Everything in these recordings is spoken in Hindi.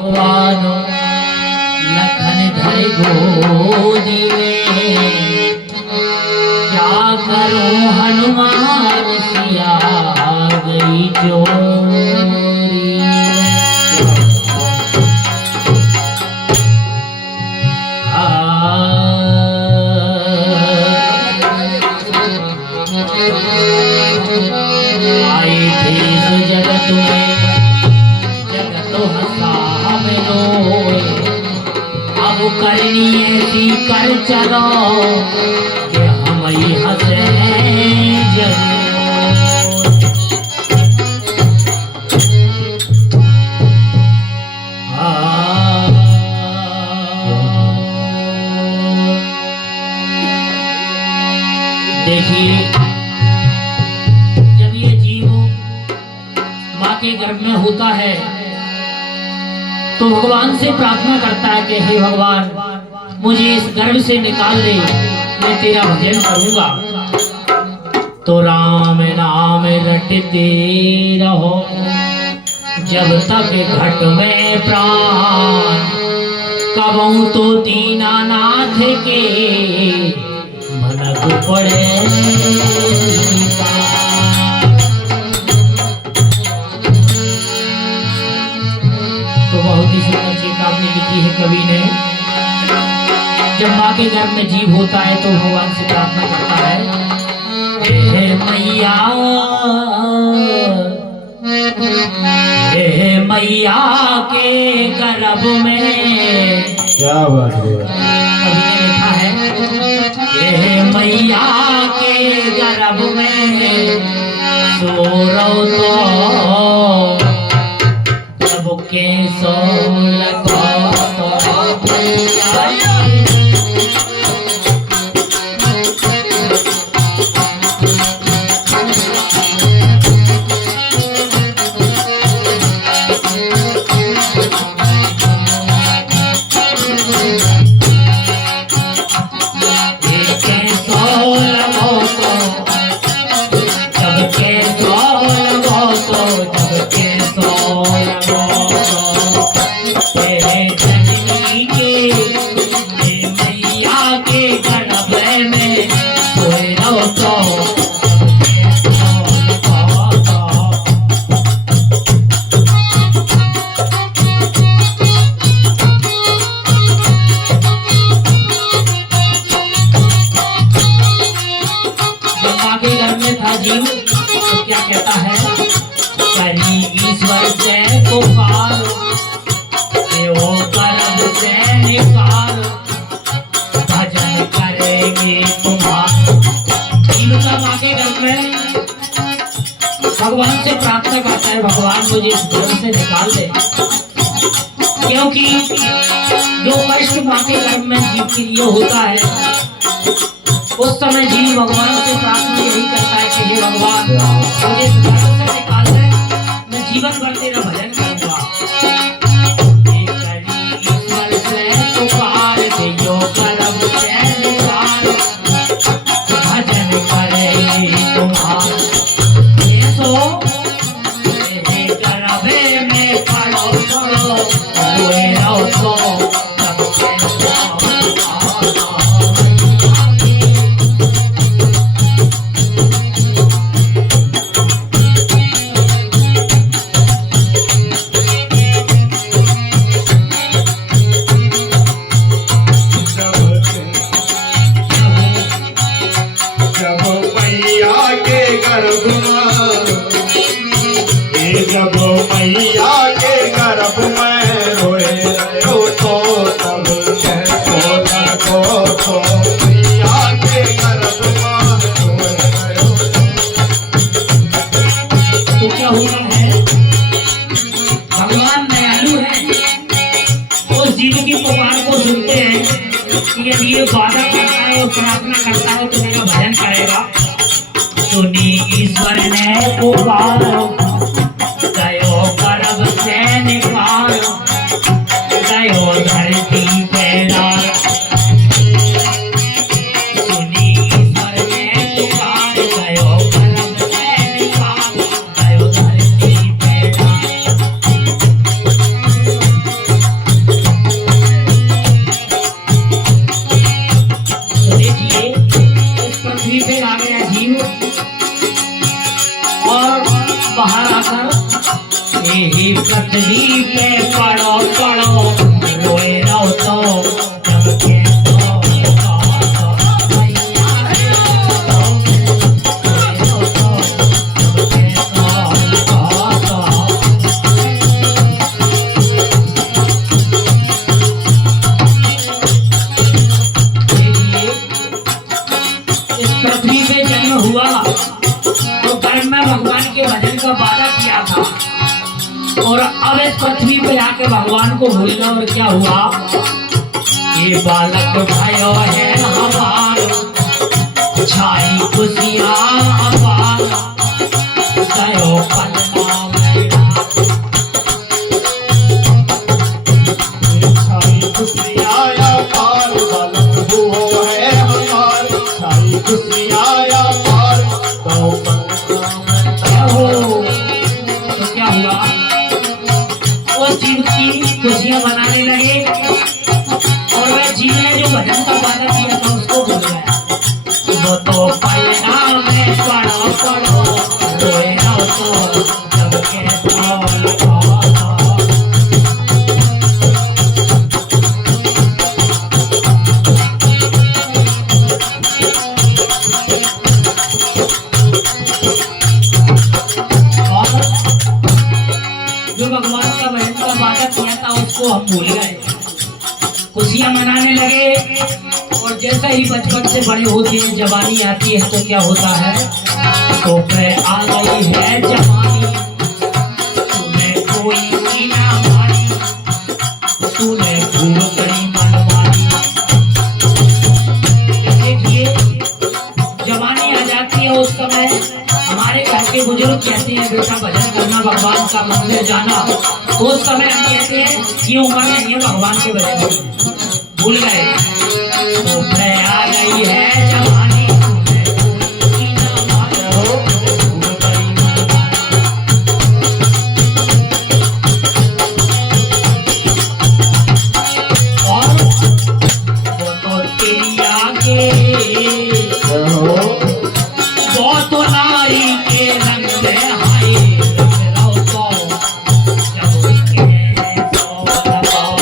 भगवानो लखन धर गोदी में, क्या करूं हनुमान सिया गई चोरी। आए थे इस जगत में, जगत हंसा हमें रोए, अब करनी ऐसी कर चलो कि हम ही हंसे जरूर। देखिए, जब ये जीव माँ के गर्भ में होता है तो भगवान से प्रार्थना करता है कि हे भगवान, मुझे इस गर्भ से निकाल दे, मैं तेरा भजन करूंगा। तो राम नाम रटते रहो जब तक घट में प्राण, कबहू तो दीनानाथ के भनक पड़े। तो बहुत ही सुंदर चेतावनी लिखी है कवि ने। जब माँ के गर्भ में जीव होता है तो भगवान से प्रार्थना करता है, हे मैया, हे मैया के गर्भ में, क्या बात है। कवि ने लिखा है, हे मैया के गर्भ में सो रहो तो जब के सो लगो तो जीव तो क्या कहता है, करी ईश्वर से पुकार, वो गर्भ से निकाल, भजन करेंगे तुम्हारा। जीव का माँ के गर्भ में भगवान से प्रार्थना करता है, भगवान मुझे इस गर्भ से निकाल दे, क्योंकि जो कष्ट माँ के गर्भ में जीव के लिए होता है, उस समय जीव भगवान से प्रार्थना यही करता है कि हे भगवान, मुझे इस गर्भ से निकाल दे, मैं जीवन भर तेरा भजन करूंगा। ईश्वर से पुकार दियो गर्भ से निकाल, भजन करेंगे तुम्हारा। ये सो हे गर्भ में पड़ो पड़ो रोए रहो तो जब मैया के गर्भ में रोए रहो तो तब कैसो लगो तो मैया के गर्भ में रोए रहो। तो क्या हुआ है, भगवान दयालु है, उस जीव की पुकार को सुनते हैं कि यदि ये वादा करता है और प्रार्थना करता है तो मेरा भजन करेगा। सुनी ईश्वर ने पुकार, गयो गर्भ से निकाल, गयो धरती पे डाल। सुनी ईश्वर ने पुकार, गयो गर्भ से निकाल, गयो धरती पे डाल। और अब इस पृथ्वी पे आके भगवान को भूल गए और क्या हुआ, ये बालक भयो है हमार, छाई खुशियाँ अपार, गयो पन्ना मेरा। छाई खुशियाँ अपार, बालक हुओ है हमार, छाई खुशियाँ अपार, गयो पन्ना मेरा। हो तो क्या हुआ, वो जीव की खुशियाँ मनाने लगे और वह जीव ने जो भजन का वादा किया था उसको भूल गया। वो तो पलना में पड़ो पड़ो रोए ना तो जब के तौल खाता। और जो भगवान का भजन का वादा किया था उसको हम भूल गए, खुशियाँ मनाने लगे। और जैसे ही बचपन से बड़े होते हैं, जवानी आती है तो क्या होता है, तो फिर आ गई है जवानी, तूने कोई मीना मारी, तूने भूल गई मनमानी। देखिए जवानी आ जाती है, उस समय हमारे घर के बुजुर्ग कहते हैं बेटा भजन करना, भगवान का मंदिर जाना, तो उस समय हम कहते हैं ये उम्र नहीं है भगवान के भजन की, भूल गए। तो आ गई है जवानी, तूने कोई ना मारो, भूल गई मनमानी। और वो तो तेरी आगे, वो तो नारी के रंग में हाय रंग रहो तो जब के सो लगाओ।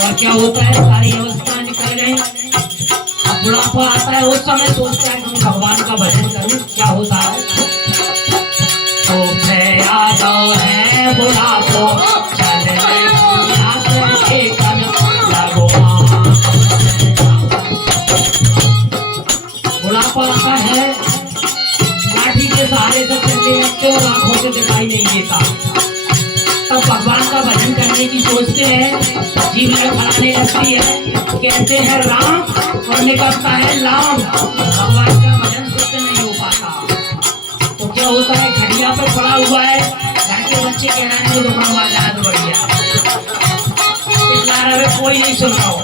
और क्या होता है, सारी अवस्था निकल गई, अब बुढ़ापा आता है, उस समय सोचता है कि भगवान का भजन करूं, क्या होता है, तो मैं यादव है बुढ़ापो चले बुढ़ापा आता है, लाठी के सहारे से चलने लगते और आंखों से दिखाई नहीं देता, तब भगवान का भजन करने की सोचते हैं, जीव लड़खड़ाने लगती है, कहते हैं राम और निकलता है लाम, भगवान का भजन शुद्ध नहीं हो पाता। तो क्या होता है, खड़िया पे पड़ा हुआ है, घर के बच्चे कह रहे हैं तो रुकना मार जाए तो बढ़िया, चिल्ला रहे कोई नहीं सुन रहा हो,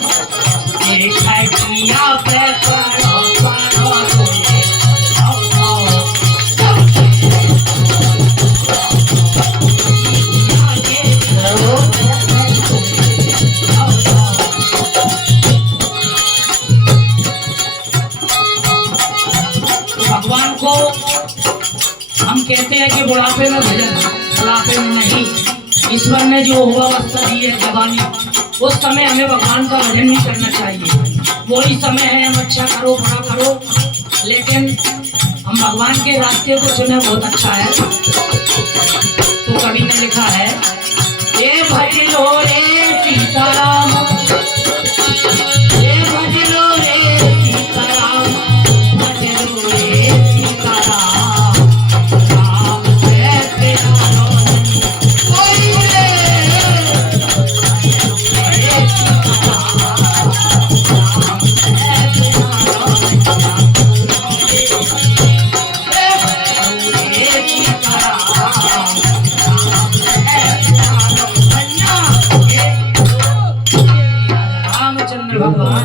ये खड़िया पे पड़ो पड़ो रोए भगवान को हम कहते हैं कि बुढ़ापे में भजन, बुढ़ापे में नहीं। ईश्वर ने जो हुआ अवस्था दी है जवानी, उस समय हमें भगवान का भजन नहीं करना चाहिए, वही समय है हम अच्छा करो बुरा करो, लेकिन हम भगवान के रास्ते को चुने बहुत अच्छा है। तो कवि ने लिखा है, ये भज लो रे सीताराम, ये भज लो रे सीताराम, भज लो रे सीताराम, राम से तेरा रोशन कोई रे, रे सीताराम, राम से तेरा रोशन रे सीताराम, रामचंद्र भगवान